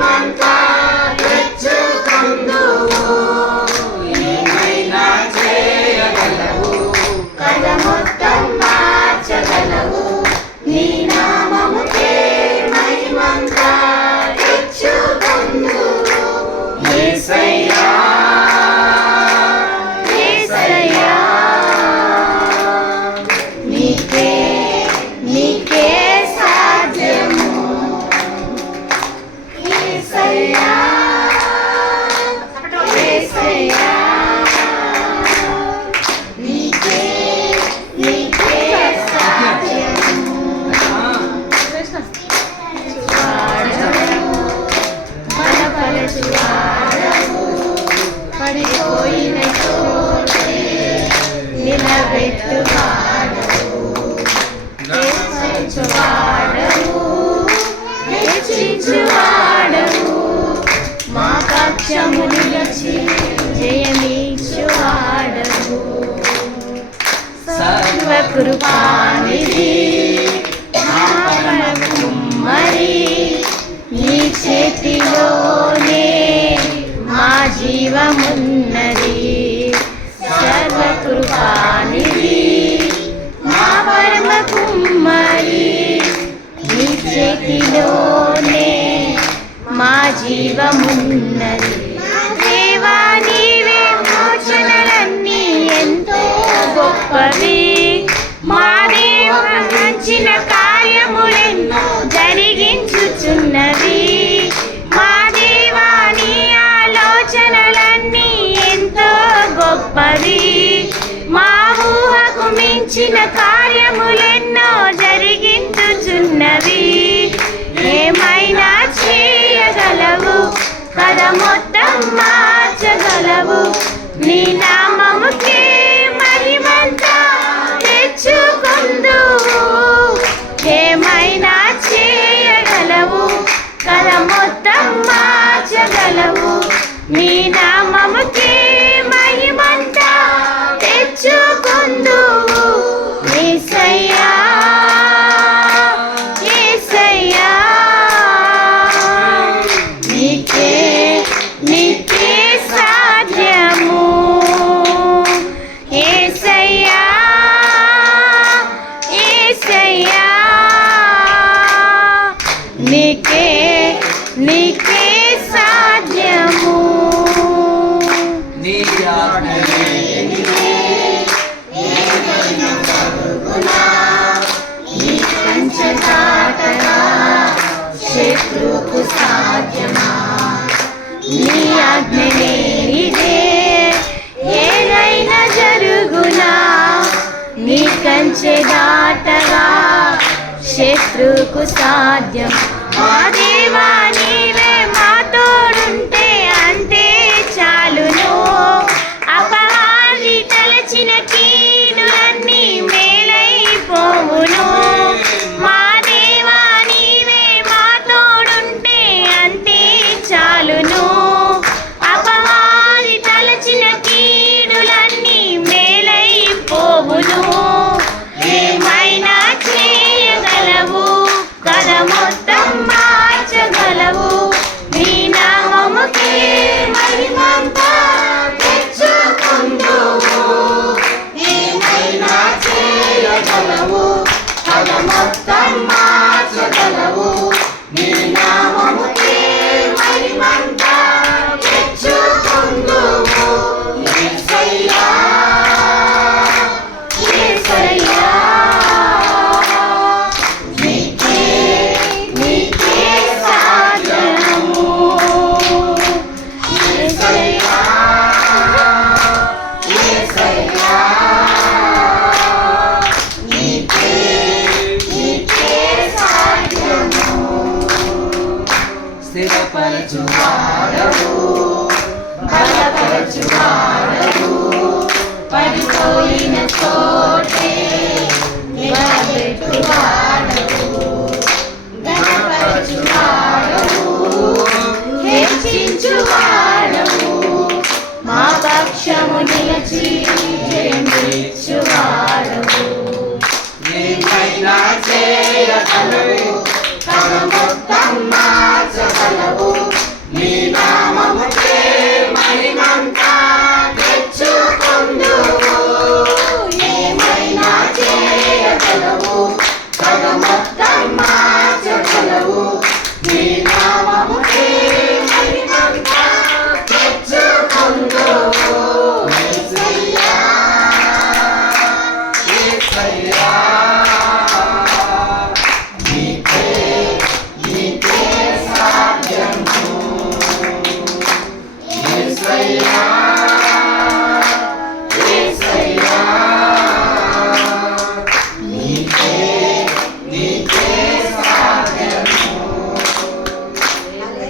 Mantra. హెచ్చించువాడవు హెచ్చించువాడవు మా పక్షము నిలిచి జయమిచ్చువాడవు. సర్వకృపానిధి మా కుమ్మరి నీ చేతిలోనే మా జీవమున్నది. మా జీవమున్నది. దేవా నీవే మోచనలన్నీ ఎంతో గొప్పవి. మా దేవ మంచిన కార్యములెన్నో జరిగించుచున్నవి. మా దేవా నీ ఆలోచనలన్నీ ఎంతో గొప్పవి. మా ఊహకు మించిన కార్యములెన్నో జరిగించుచున్నవి. మొత్తం మార్చగలవు నీ నామముకే మహిమంతా తెచ్చుకుందువు ఏమైనా చేయగలవు? కథ మొత్తం మార్చగలవు. నీ నామముకే నీకే నీకే సాధ్యము. నీ శత్రుకు సాధ్యమా నీ ఆజ్ఞలే ఇదే ఏదైనా జరుగునా నీ కంచె దాటగా శత్రుకు సాధ్యమా holiness, holiness. 사이에